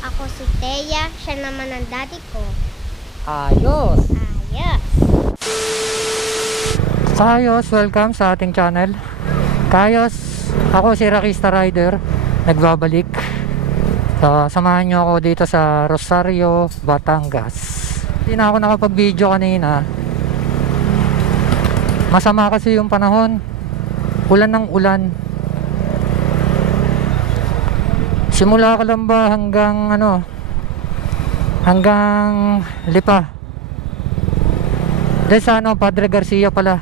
Ako si Thea, siya naman ang daddy ko. Ayos! Ayos. Ayos, welcome sa ating channel. Kayos, ako si Rakista Rider, nagbabalik. So, samahan nyo ako dito sa Rosario, Batangas. Hindi na ako nakapag-video kanina. Masama kasi yung panahon. Ulan ng ulan. Simula Calamba hanggang hanggang Lipa. Dahil sa Padre Garcia pala.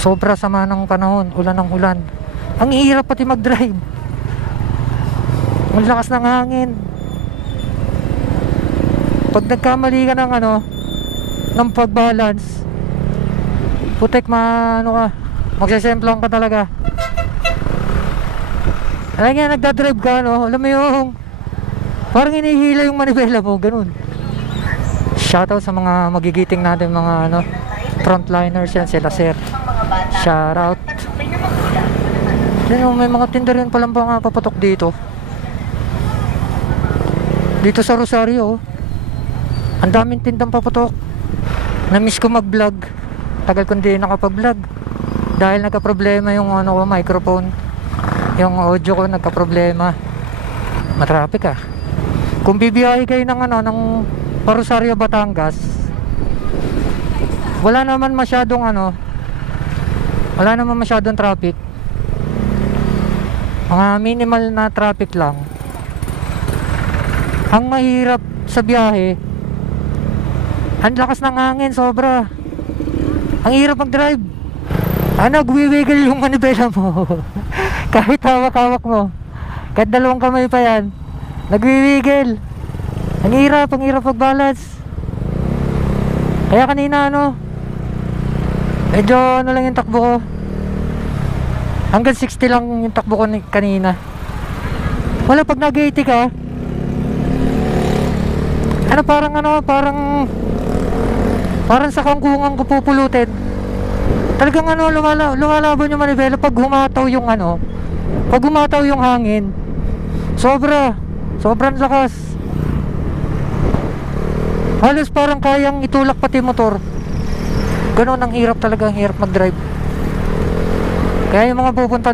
Sobra sama ng panahon, ulan ng ulan. Ang hirap pati mag-drive. Ang lakas ng hangin. Pag nagkamali ka ng pag-balance, putek magsesemplang ka talaga. Ay nga, nagdadrive ka, alam mo yung parang hinihila yung manibela mo, ganun. Shoutout sa mga magigiting natin, mga frontliners yan, sila sir. Shoutout. May mga tinda rin palang papatok dito. Dito sa Rosario, ang daming tindang papatok. Na-miss ko mag-vlog. Tagal ko hindi nakapag-vlog. Dahil nagka-problema yung microphone. Yung audio ko nagka-problema. Matraffic Kung bibiyahe kayo ng Rosario, Batangas, wala naman masyadong traffic. Mga minimal na traffic lang. Ang mahirap sa biyahe, ang lakas ng hangin, sobra. Ang hirap mag-drive. Nagwiwiggle yung manibela mo. Kahit hawak-hawak mo, kahit dalawang kamay pa yan, nagwiwiggle. Ang hirap mag-balance. Kaya kanina medyo lang yung takbo ko. Hanggang 60 lang yung takbo ko kanina. Wala, pag nag-80 ka, parang sa kangkungan ko pupulutin. Talagang lumalaban yung manibela pag humataw yung hangin. Sobrang lakas. Halos parang kayang itulak pati motor. Ganon, ang hirap talaga, ang hirap mag-drive. Kaya yung mga pupunta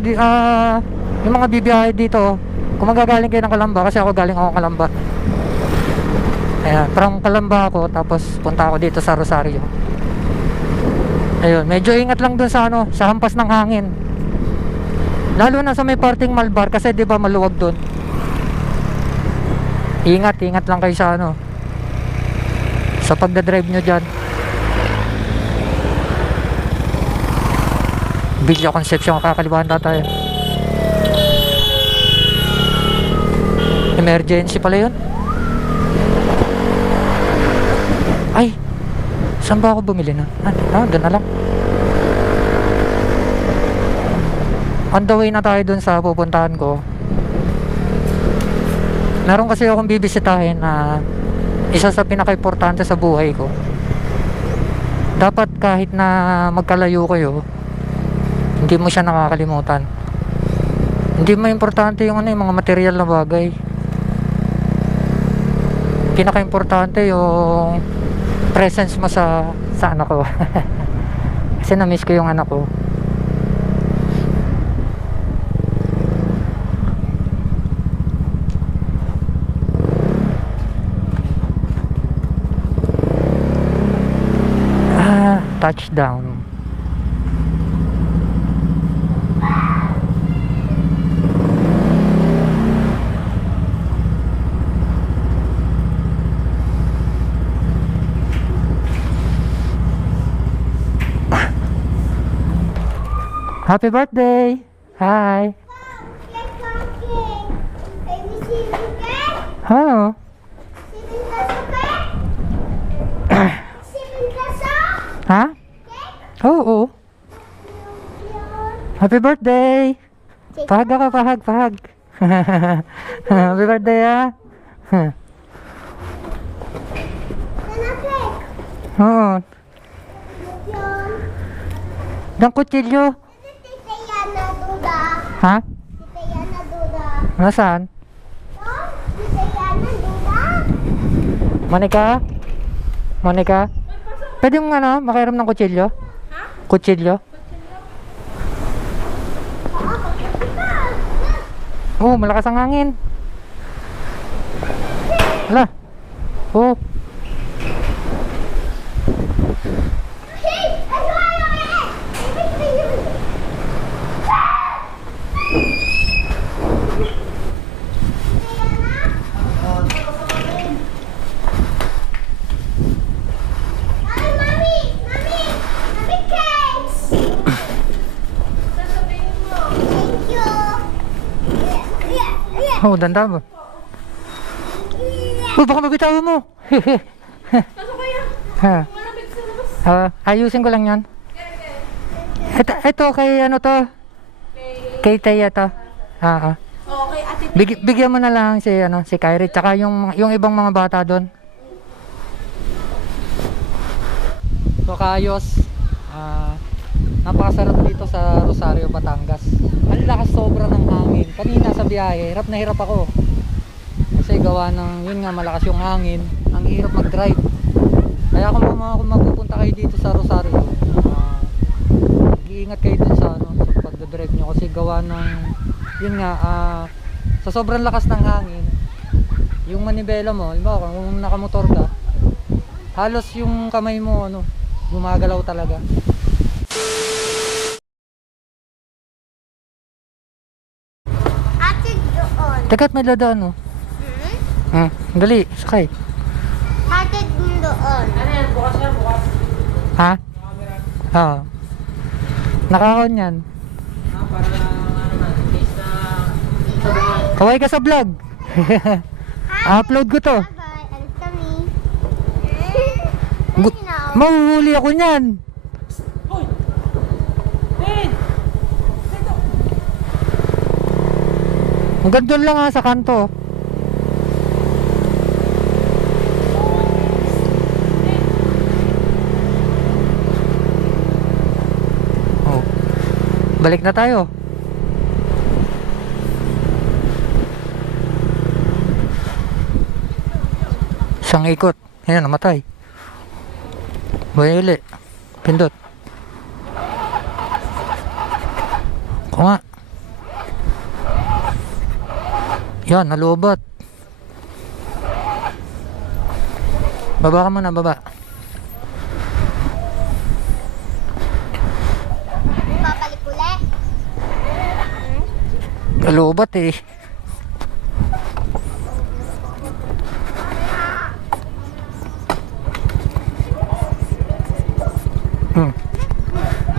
yung mga bibiyahe dito, kung magagaling kayo ng Calamba, kasi galing ako Calamba. Ayan, from Calamba ako, tapos punta ako dito sa Rosario. Ayun, medyo ingat lang dun sa hampas ng hangin. Lalo na sa may parting Malbar, kasi 'di ba maluwag dun. Ingat lang kayo sa pagdadrive nyo dyan. Villa Concepcion, kakalibahan tayo. Emergency pala yun. Ay, saan ba ako bumili na? Doon na lang. On the way na tayo dun sa pupuntahan ko. Meron kasi akong bibisitahin na isa sa pinaka-importante sa buhay ko. Dapat kahit na magkalayo kayo, hindi mo siya nakakalimutan. Hindi mo importante yung mga material na bagay. Pinaka-importante yung presence mo sa anak ko. Kasi na-miss ko yung anak ko. Touchdown. Happy birthday! Hi! Hello! Ha? Oo. Happy birthday! Pahag ako, pahag. Happy birthday, Oo. Ng kutsilyo. Ha? Nasaan? Monica? Monica? Pwede mong ano, makiram ng kutsilyo? Kutsilyo? Oh, malakas ang hangin. Hala. Oh. Oh, danda mo. Oh, baka mabitawan mo. Ha. Ayusin ko lang yan. Ito kay ano to? Kay Taya to. Okay, ate. Bigyan mo na lang si ano, si Kyrie tsaka yung ibang mga bata doon. So kaayos. Napakasarap dito sa Rosario, Batangas. Ang lakas sobra ng hangin. Kanina sa biyahe, hirap na hirap ako. Kasi gawa ng, yun nga, malakas yung hangin. Ang hirap mag-drive. Kaya kung mapupunta kayo dito sa Rosario, mag-iingat kayo dun sa, ano, sa pagdadrive nyo. Kasi gawa ng, yun nga, sa sobrang lakas ng hangin, yung manibela mo, halimbawa kung nakamotor ka, halos yung kamay mo, ano, gumagalaw talaga. Ate doon. Teka't may dadaan, oh. Dali, sakay. Ate doon. Ano yan? Bukas yan, bukas. Ha? Oo. Naka-on yan. Para ano na, case na sabahan. Kaway ka sa vlog. Upload ko to. Bye-bye. Alis kami. Mahuhuli ako niyan. Hoy! Ben! Dito! Hanggang doon lang ha, sa kanto. Oh. Balik na tayo. Isang ikot. Ayan, namatay. Buhay uli. Pindot. Ako nga. Yan, nalubat. Baba ka muna, baba. Babalik ulit. Nalubat eh.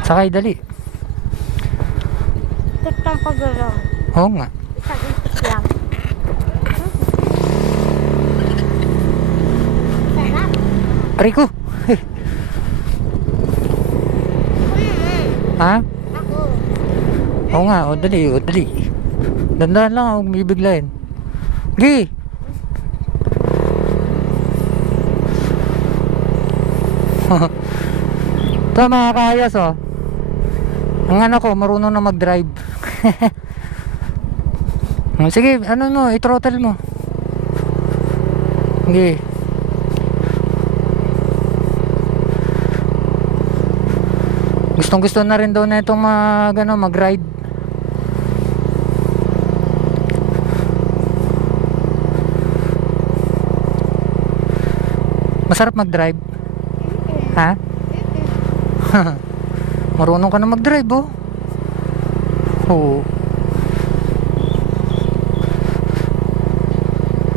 Sakay, dali. Kitang pagulong. Oo nga. Isang intik lang. Sarap. Rico. Ha? Ako. Oo nga, o dali, o dali. Dandahan lang ako, bibiglayin. Gi! Ito mga kaayas, oh. Ang anak ko, marunong na mag-drive. Sige, ano mo, i-throttle mo. Gi. Gustong gusto na rin daw na itong mag-ride. Masarap mag-drive. Ha? Marunong ka na mag-drive, oh. Oo.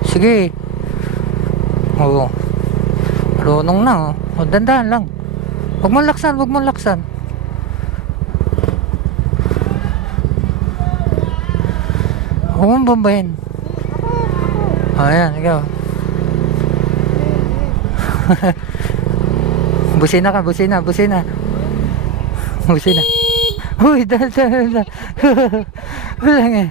Sige. Oo. Marunong na, oh. O, dandahan lang. Huwag mong laksan, huwag mong laksan. Huwag mong bombahin. Ayan, ikaw. Busina ka, busina, busina. Busina. Uy, dahil. Wala nga.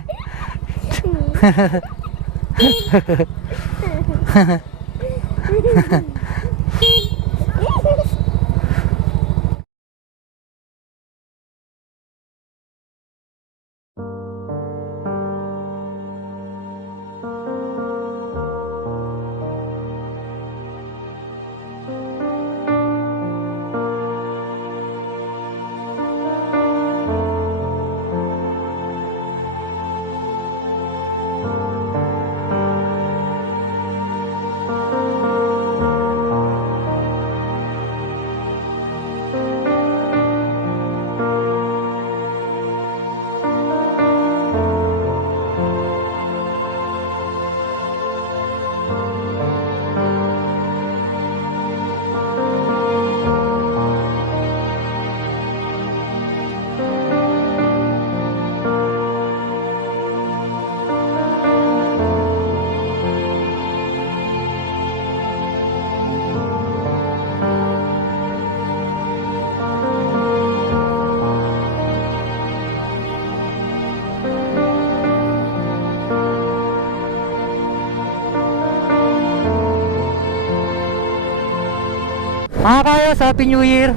Mga kayos, Happy New Year.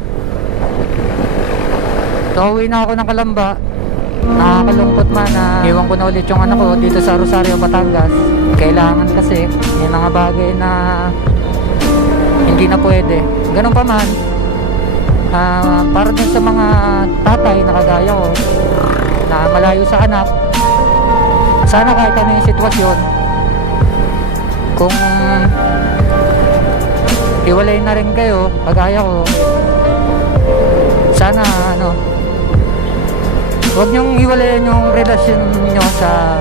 So, uwi na ako ng Kalamba. Nakakalungkot man na iwan ko na ulit yung anak ko dito sa Rosario, Batangas. Kailangan kasi may mga bagay na hindi na pwede. Ganun pa man, para din sa mga tatay na kagaya ko na malayo sa anak, sana kahit ano yung sitwasyon, kung hiwalay na rin kayo kagaya ko, sana huwag niyong hiwalayan yung relasyon niyo sa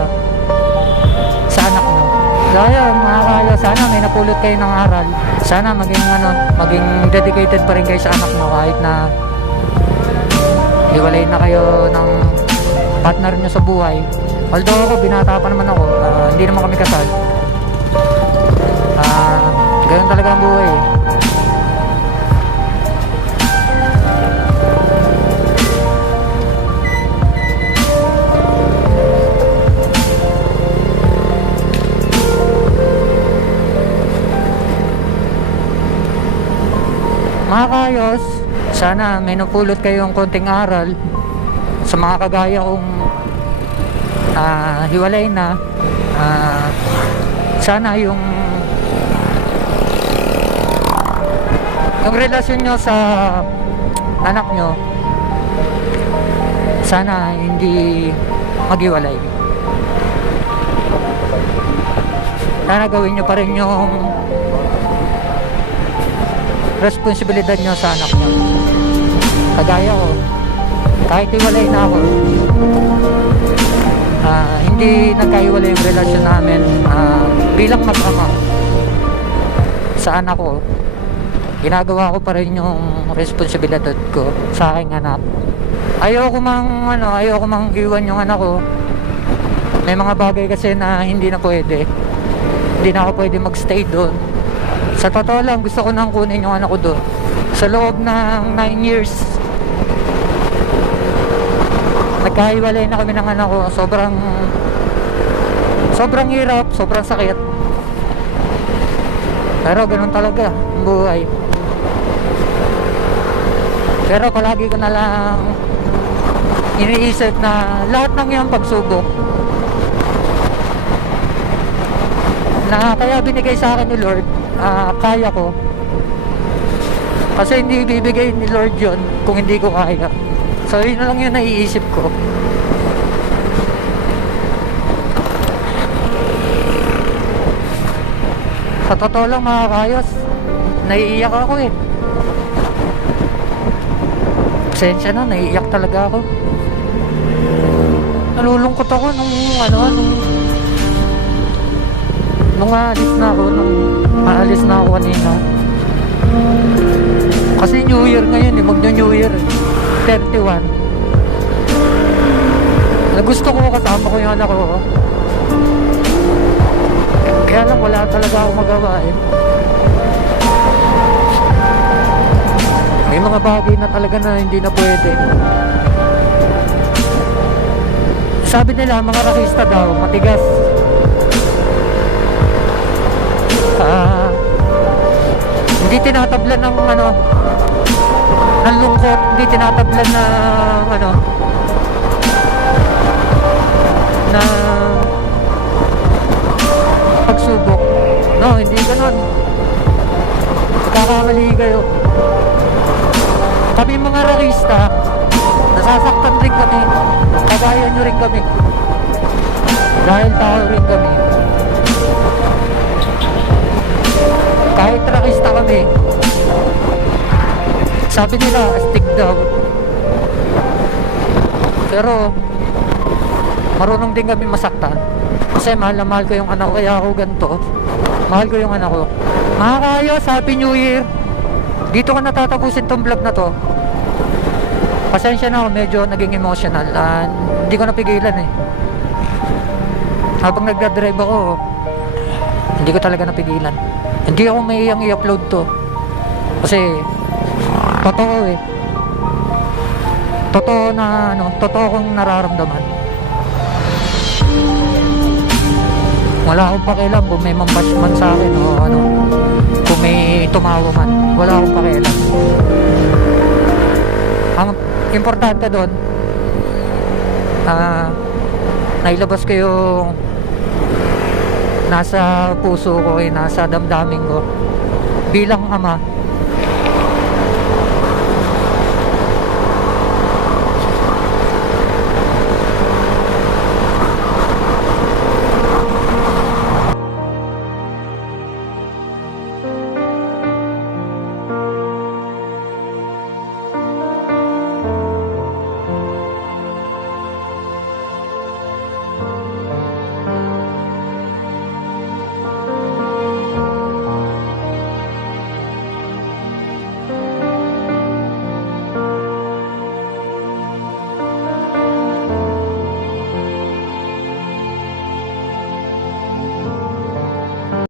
anak niyo. Kaya mga kaya, sana may napulot kayo ng aral. Sana maging dedicated pa rin kayo sa anak mo kahit na hiwalay na kayo ng partner niyo sa buhay. Although ako, binata pa naman ako, hindi naman kami kasal. Ganun talaga ang buhay eh. Mga kayos, sana may napulot kayong konting aral sa mga kagaya kong hiwalay na. Sana yung relasyon nyo sa anak nyo, sana hindi maghiwalay. Sana gawin nyo pa rin yung responsibilidad nyo sa anak nyo. Kagaya ko, kahit hiwalay na ako, hindi nagkahiwalay yung relasyon namin. Bilang mag-ama sa anak ko, ginagawa ko pa rin yung responsibilidad ko sa aking anak. Ayoko mang iwan yung anak ko. May mga bagay kasi na hindi na pwede. Hindi na ako pwede magstay doon. Sa totoo lang, gusto ko nang kunin yung anak ko doon. Sa loob ng 9 years, nagkahiwalay na kami ng anak ko. Sobrang hirap, sobrang sakit. Pero ganun talaga ang buhay. Pero palagi ko na lang iniisip na lahat ng iyong pagsubok na kaya binigay sa akin ni Lord, kaya ko. Kasi hindi bibigay ni Lord yun kung hindi ko kaya. So yun na lang yung naiisip ko. Sa totoo lang mga kayos, naiiyak ako eh. Pasensya na, naiiyak talaga ako. Nalulungkot ako nung aalis na ako kanina. Kasi New Year ngayon eh, magno-New Year 31. Gusto ko kasama ko yung anak ko. Kaya lang wala talaga akong magawa eh. May mga bagay na talaga na hindi na pwede. Sabi nila mga rakista daw, matigas. Hindi tinatablan ng ng lungkot, hindi tinatablan ng na pagsubok. No, hindi ganun. Nagkakamali kayo. Kami mga rakista, nasasaktan rin kami. Kagaya nyo rin kami. Dahil tao rin kami. Kahit rakista kami, sabi nila astig daw, pero marunong din kami masaktan. Kasi mahal na mahal ko yung anak ko, kaya ako ganito. Mahal ko yung anak ko. Mga kayos, Happy New Year. Dito ko natatapusin tong vlog na to. Pasensya na ako, medyo naging emotional. Hindi ko napigilan eh. Habang nagdadrive ako, hindi ko talaga napigilan. Hindi ako maiyang i-upload to. Kasi totoo eh. Totoo kong nararamdaman. Wala akong pakialam kung may mambash man sa akin o kung may tumawa man. Wala akong pakialam. importante doon, nailabas ko yung nasa puso ko, nasa damdamin ko bilang ama.